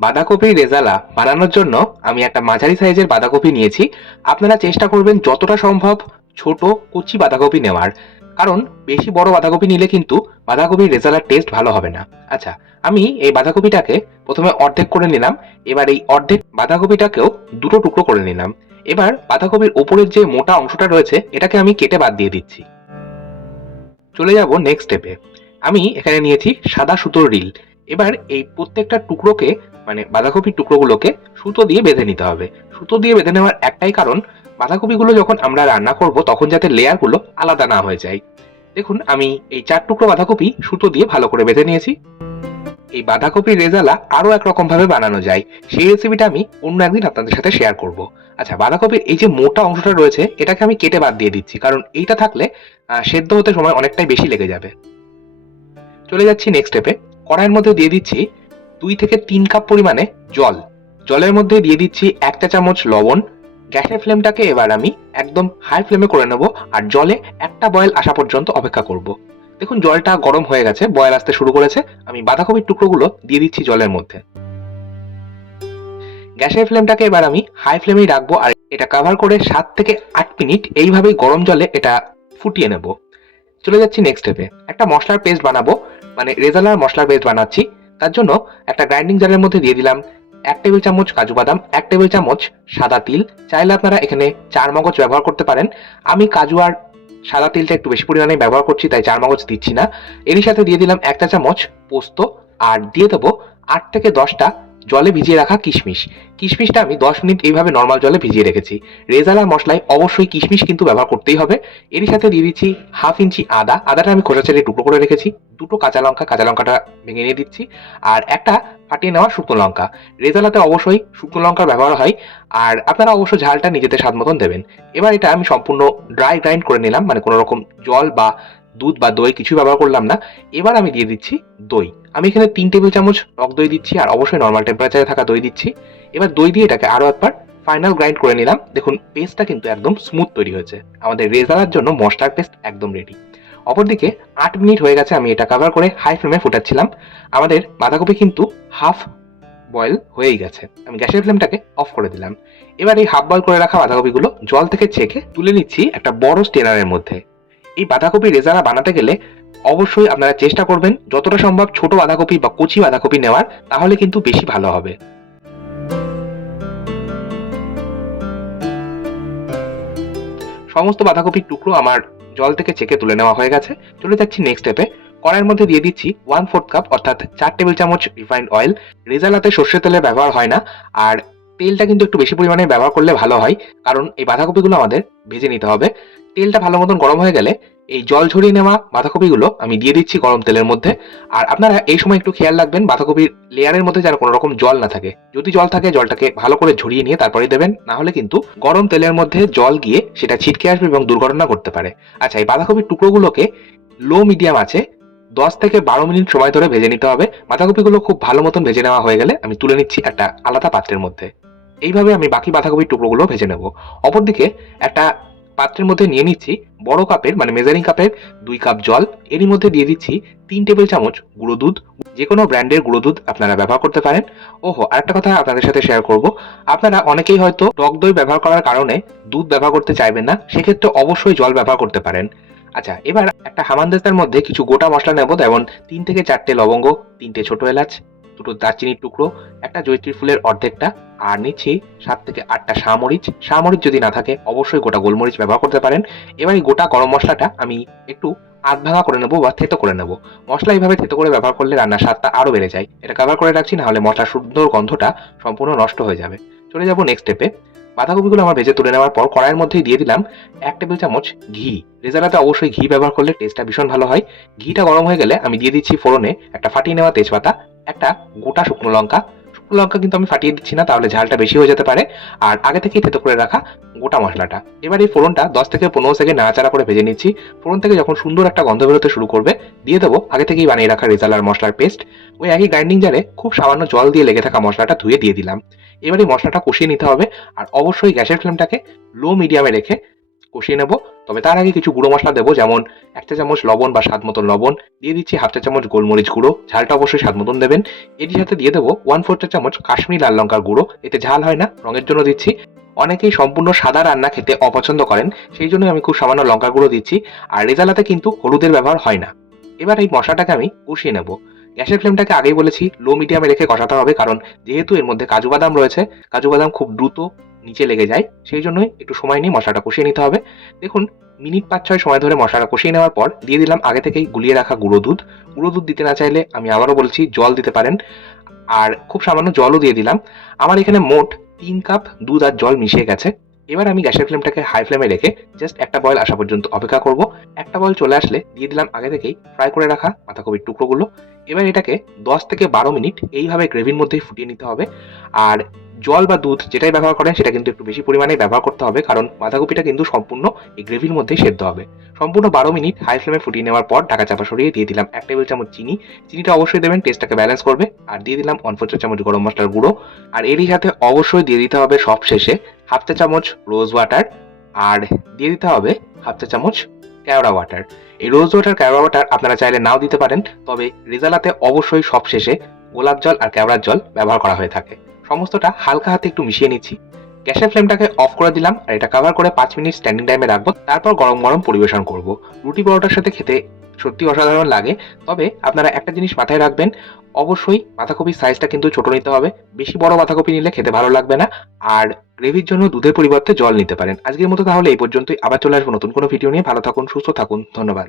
বাঁধাকপির রেজালা বানানোর জন্য আমি একটা মাঝারি সাইজের বাঁধাকপি নিয়েছি। আপনারা চেষ্টা করবেন যতটা সম্ভব ছোট কচি বাঁধাকপি নেওয়ার, কারণ বেশি বড় বাঁধাকপি নিলে কিন্তু বাঁধাকপির রেজালার টেস্ট ভালো হবে না। আচ্ছা, আমি এই বাঁধাকপিটাকে প্রথমে অর্ধেক করে নিলাম। এবার এই অর্ধেক বাঁধাকপিটাকেও দুটো টুকরো করে নিলাম। এবার বাঁধাকপির ওপরের যে মোটা অংশটা রয়েছে এটাকে আমি কেটে বাদ দিয়ে দিচ্ছি। চলে যাব নেক্সট স্টেপে। আমি এখানে নিয়েছি সাদা সুতোর রিল। এবার এই প্রত্যেকটা টুকরোকে, মানে বাঁধাকপির টুকরোগুলোকে সুতো দিয়ে বেঁধে নিতে হবে। সুতো দিয়ে বেঁধে নেওয়ার একটাই কারণ, বাঁধাকপিগুলো যখন আমরা রান্না করব তখন যাতে লেয়ারগুলো আলাদা না হয়ে যায়। দেখুন, আমি এই 4 টুকরো বাঁধাকপি সুতো দিয়ে ভালো করে বেঁধে নিয়েছি। এই বাঁধাকপির রেজালা আরো একরকম ভাবে বানানো যায়, সেই রেসিপিটা আমি অন্য একদিন আপনাদের সাথে শেয়ার করব। আচ্ছা, বাঁধাকপির এই যে মোটা অংশটা রয়েছে এটাকে আমি কেটে বাদ দিয়ে দিচ্ছি, কারণ এইটা থাকলে সেদ্ধ হতে সময় অনেকটাই বেশি লেগে যাবে। চলে যাচ্ছি নেক্সট স্টেপে। কড়াইয়ের মধ্যে দিয়ে দিচ্ছি 2 থেকে 3 কাপ পরিমাণে জল। জলের মধ্যে দিয়ে দিচ্ছি 1 চা চামচ লবণ। গ্যাসের ফ্লেমটাকে এবার আমি একদম হাই ফ্লেমে করে নেব, আর জলে একটা বয়েল আসা পর্যন্ত অপেক্ষা করব। দেখুন, জলটা গরম হয়ে গেছে, বয়েল আসতে শুরু করেছে। আমি বাঁধাকপির টুকরোগুলো দিয়ে দিচ্ছি জলের মধ্যে। গ্যাসের ফ্লেমটাকে এবার আমি হাই ফ্লেমেই রাখবো, আর এটা কভার করে 7 থেকে 8 মিনিট এইভাবেই গরম জলে এটা ফুটিয়ে নেব। চলে যাচ্ছি নেক্সট স্টেপে। একটা মশলার পেস্ট বানাবো, মানে রেজালার মশলার পেস্ট বানাচ্ছি। তার জন্য একটা গ্রাইন্ডিং জারের মধ্যে দিয়ে দিলাম 1 টেবিল চামচ কাজু বাদাম, 1 টেবিল চামচ সাদা তিল। চাইলে আপনারা এখানে 4 মগজ ব্যবহার করতে পারেন। আমি কাজু আর সাদা তিলটা একটু বেশি পরিমাণে ব্যবহার করছি, তাই 4 মগজ দিচ্ছি না। এরই সাথে দিয়ে দিলাম 1 চা চামচ পোস্ত, আর দিয়ে দেবো 8 থেকে 10টা জলে ভিজিয়ে রাখা কিশমিশ। কিশমিশটা আমি 10 মিনিট এইভাবে নর্মাল জলে ভিজিয়ে রেখেছি। রেজালার মশলায় অবশ্যই কিশমিশ কিন্তু ব্যবহার করতেই হবে। এরই সাথে দিয়ে দিচ্ছি 1/2 ইঞ্চি আদা। আদাটা আমি খোসা ছাড়িয়ে টুকরো করে রেখেছি। দুটো কাঁচা লঙ্কা, কাঁচা লঙ্কাটা ভেঙে নিয়ে দিচ্ছি। আর একটা ফাটিয়ে নেওয়া শুকনো লঙ্কা। রেজালাতে অবশ্যই শুকনো লঙ্কার ব্যবহার হয়, আর আপনারা অবশ্য ঝালটা নিজেদের স্বাদ মতন দেবেন। এবার এটা আমি সম্পূর্ণ ড্রাই গ্রাইন্ড করে নিলাম, মানে কোনো রকম জল বা দুধ বা দই কিছু ব্যবহার করলাম না। এবার আমি দিয়ে দিচ্ছি দই। আমি এখানে 3 টেবিল চামচ টক দই দিচ্ছি, আর অবশ্যই নর্মাল টেম্পারেচারে থাকা দই দিচ্ছি। এবার দই দিয়ে এটাকে আরো একবার ফাইনাল গ্রাইন্ড করে নিলাম। দেখুন, পেস্টটা কিন্তু একদম স্মুথ তৈরি হয়েছে। আমাদের রেজালার জন্য মশলার পেস্ট একদম রেডি। অপরদিকে 8 মিনিট হয়ে গেছে, আমি এটা কভার করে হাই ফ্লেমে ফোটাচ্ছিলাম। আমাদের বাঁধাকপি কিন্তু হাফ বয়েল হয়েই গেছে। আমি গ্যাসের ফ্লেমটাকে অফ করে দিলাম। এবার এই হাফ বয়েল করে রাখা বাঁধাকপিগুলো জল থেকে ছেঁকে তুলে নিচ্ছি একটা বড় স্টেনারের মধ্যে। এই বাঁধাকপি রেজালা বানাতে গেলে অবশ্যই আপনারা চেষ্টা করবেন যতটা সম্ভব ছোট বাঁধাকপি বা কচি বাঁধাকপি নেওয়ার, তাহলে কিন্তু বেশি ভালো হবে। সমস্ত বাঁধাকপির টুকরো আমার জল থেকে ছেঁকে তুলে নেওয়া হয়ে গেছে। চলে যাচ্ছি নেক্সট স্টেপে। কড়াইয়ের মধ্যে দিয়ে দিচ্ছি 1/4 কাপ অর্থাৎ 4 টেবিল চামচ রিফাইন্ড অয়েল। রেজালাতে সর্ষের তেলের ব্যবহার হয় না, আর তেলটা কিন্তু একটু বেশি পরিমাণে ব্যবহার করলে ভালো হয়, কারণ এই বাঁধাকপিগুলো আমাদের ভেজে নিতে হবে। তেলটা ভালো মতন গরম হয়ে গেলে এই জল ঝরিয়ে নেওয়া বাঁধাকপিগুলো আমি দিয়ে দিচ্ছি গরম তেলের মধ্যে। আর আপনারা এই সময় একটু খেয়াল রাখবেন বাঁধাকপির লেয়ারের মধ্যে যেন কোনো রকম জল না থাকে। যদি জল থাকে জলটাকে ভালো করে ঝরিয়ে নিয়ে তারপরে দেবেন, না হলে কিন্তু গরম তেলের মধ্যে জল গিয়ে সেটা ছিটকে আসবে এবং দুর্ঘটনা করতে পারে। আচ্ছা, এই বাঁধাকপির টুকরোগুলোকে লো মিডিয়াম আছে 10 থেকে 12 মিনিট সময় ধরে ভেজে নিতে হবে। বাঁধাকপিগুলো খুব ভালো মতন ভেজে নেওয়া হয়ে গেলে আমি তুলে নিচ্ছি একটা আলাদা পাত্রের মধ্যে। এইভাবে আমি বাকি বাঁধাকপির টুকরোগুলো ভেজে নেব। অপরদিকে একটা পাত্রের মধ্যে নিয়ে নিচ্ছি বড় কাপের, মানে মেজারিং কাপের 2 কাপ জল। এরই মধ্যে দিয়ে দিচ্ছি 3 টেবিল চামচ গুঁড়ো দুধ। যে কোনো ব্র্যান্ডের গুঁড়ো দুধ আপনারা ব্যবহার করতে পারেন। ওহো, আরেকটা কথা আপনাদের সাথে শেয়ার করব। আপনারা অনেকেই হয়তো টক দই ব্যবহার করার কারণে দুধ ব্যবহার করতে চাইবেন না, সেক্ষেত্রে অবশ্যই জল ব্যবহার করতে পারেন। আচ্ছা, এবার একটা হামানদিস্তার মধ্যে কিছু গোটা মশলা নেব, যেমন 3 থেকে 4টে লবঙ্গ, 3টে ছোট এলাচ, 2টো দারচিনির টুকরো, একটা জয়িত্রী ফুলের অর্ধেকটা, আর নিচ্ছি 7 থেকে 8টা শাহমরিচ। শাহমরিচ যদি না থাকে অবশ্যই গোটা গোলমরিচ ব্যবহার করতে পারেন। এবার এই গোটা গরম মশলাটা আমি একটু আধ ভাঙা করে নেবো বা থেতো করে নেবো। মশলা এইভাবে থেতো করে ব্যবহার করলে রান্নার স্বাদটা আরো বেড়ে যায়। এটা কভার করে রাখছি, না হলে মশলার সুন্দর গন্ধটা সম্পূর্ণ নষ্ট হয়ে যাবে। চলে যাবো নেক্সট স্টেপে। বাঁধাকপিগুলো আমার ভেজে তুলে নেওয়ার পর কড়াইয়ের মধ্যেই দিয়ে দিলাম 1 টেবিল চামচ ঘি। রেজালাতে অবশ্যই ঘি ব্যবহার করলে টেস্টটা ভীষণ ভালো হয়। ঘিটা গরম হয়ে গেলে আমি দিয়ে দিচ্ছি ফোড়নে একটা ফাটিয়ে নেওয়া তেজপাতা, একটা গোটা শুকনো লঙ্কা। শুকনো লঙ্কা কিন্তু আমি ফাটিয়ে দিচ্ছি না, তাহলে ঝালটা বেশি হয়ে যেতে পারে। আর আগে থেকেই থেতো করে রাখা গোটা মশলাটা। এবার এই ফোড়নটা 10 থেকে 15 সেকেন্ড নাড়াচাড়া করে ভেজে নিচ্ছি। ফোড়ন থেকে যখন সুন্দর একটা গন্ধ বেরোতে শুরু করবে, দিয়ে দেবো আগে থেকেই বানিয়ে রাখা রেজালার মশলার পেস্ট। ওই একই গ্রাইন্ডিং জারে খুব সামান্য জল দিয়ে লেগে থাকা মশলাটা ধুয়ে দিয়ে দিলাম। এবার এই মশলাটা কষিয়ে নিতে হবে, আর অবশ্যই গ্যাসের ফ্লেমটাকে লো মিডিয়ামে রেখে কষিয়ে নেব। তবে তার আগে কিছু গুঁড়ো মশলা দেবো, যেমন 1 চা চামচ লবণ বা স্বাদ মতন লবণ, দিয়ে দিচ্ছি 1/2 চা চামচ গোলমরিচ গুঁড়ো, ঝালটা অবশ্যই স্বাদ মতন দেবেন। এর সাথে দিয়ে দেবো 1/4 চা চামচ কাশ্মীরি লাল লঙ্কার গুঁড়ো, এতে ঝাল হয় না, রঙের জন্য দিচ্ছি। অনেকেই সম্পূর্ণ সাদা রান্না খেতে অপছন্দ করেন, সেই জন্য আমি খুব সামান্য লঙ্কার গুঁড়ো দিচ্ছি। আর রেজালাতে কিন্তু হলুদের ব্যবহার হয় না। এবার এই মশলাটাকে আমি কষিয়ে নেব। গ্যাসের ফ্লেমটাকে আগেই বলেছি লো মিডিয়ামে রেখে কষাতে হবে, কারণ যেহেতু এর মধ্যে কাজু বাদাম রয়েছে, কাজু বাদাম খুব দ্রুত নিচে লেগে যায়, সেই জন্যই একটু সময় নিয়ে মশলাটা কষিয়ে নিতে হবে। দেখুন, মিনিট 5-6 সময় ধরে মশলাটা কষিয়ে নেওয়ার পর দিয়ে দিলাম আগে থেকেই গুলিয়ে রাখা গুঁড়ো দুধ। গুঁড়ো দুধ দিতে না চাইলে আমি আবারও বলছি জল দিতে পারেন, আর খুব সামান্য জলও দিয়ে দিলাম। আমার এখানে মোট 3 কাপ দুধ আর জল মিশিয়ে গেছে। এবার আমি গ্যাসের ফ্লেমটাকে হাই ফ্লেমে রেখে জাস্ট একটা বয়েল আসা পর্যন্ত অপেক্ষা করব। একটা বয়েল চলে আসলে দিয়ে দিলাম আগে থেকেই ফ্রাই করে রাখা বাঁধাকপির টুকরোগুলো। এবার এটাকে 10 থেকে 12 মিনিট এইভাবে গ্রেভির মধ্যেই ফুটিয়ে নিতে হবে। আর জল বা দুধ যেটাই ব্যবহার করেন সেটা কিন্তু একটু বেশি পরিমাণে ব্যবহার করতে হবে, কারণ বাঁধাকপিটা কিন্তু সম্পূর্ণ এই গ্রেভির মধ্যেই সেদ্ধ হবে। সম্পূর্ণ 12 মিনিট হাই ফ্লেমে ফুটিয়ে নেওয়ার পর ঢাকা চাপা সরিয়ে দিয়ে দিলাম 1 টেবিল চামচ চিনি। চিনিটা অবশ্যই দেবেন, টেস্টটাকে ব্যালেন্স করবে। আর দিয়ে দিলাম 1/4 চা চামচ গরম মশলার গুঁড়ো। আর এরই সাথে অবশ্যই দিয়ে দিতে হবে সব শেষে 1/2 চা চামচ রোজ ওয়াটার, আর দিয়ে দিতে হবে 1/2 চা চামচ কেওড়া ওয়াটার। এই রোজ ওয়াটার, কেওড়া ওয়াটার আপনারা চাইলে নাও দিতে পারেন, তবে রেজালাতে অবশ্যই সব শেষে গোলাপ জল আর কেওড়ার জল ব্যবহার করা হয়ে থাকে। সমস্তটা হালকা হাতে একটু মিশিয়ে নিচ্ছি। গ্যাসের ফ্লেমটাকে অফ করে দিলাম আর এটা কভার করে 5 মিনিট স্ট্যান্ডিং টাইমে রাখবো। তারপর গরম গরম পরিবেশন করব। রুটি পরোটার সাথে খেতে সত্যি অসাধারণ লাগে। তবে আপনারা একটা জিনিস মাথায় রাখবেন, অবশ্যই বাঁধাকপির সাইজটা কিন্তু ছোট নিতে হবে। বেশি বড় বাঁধাকপি নিলে খেতে ভালো লাগবে না। আর গ্রেভির জন্য দুধের পরিবর্তে জল নিতে পারেন। আজকের মতো তাহলে এই পর্যন্তই। আবার চলে আসবো নতুন কোনো ভিডিও নিয়ে। ভালো থাকুন, সুস্থ থাকুন, ধন্যবাদ।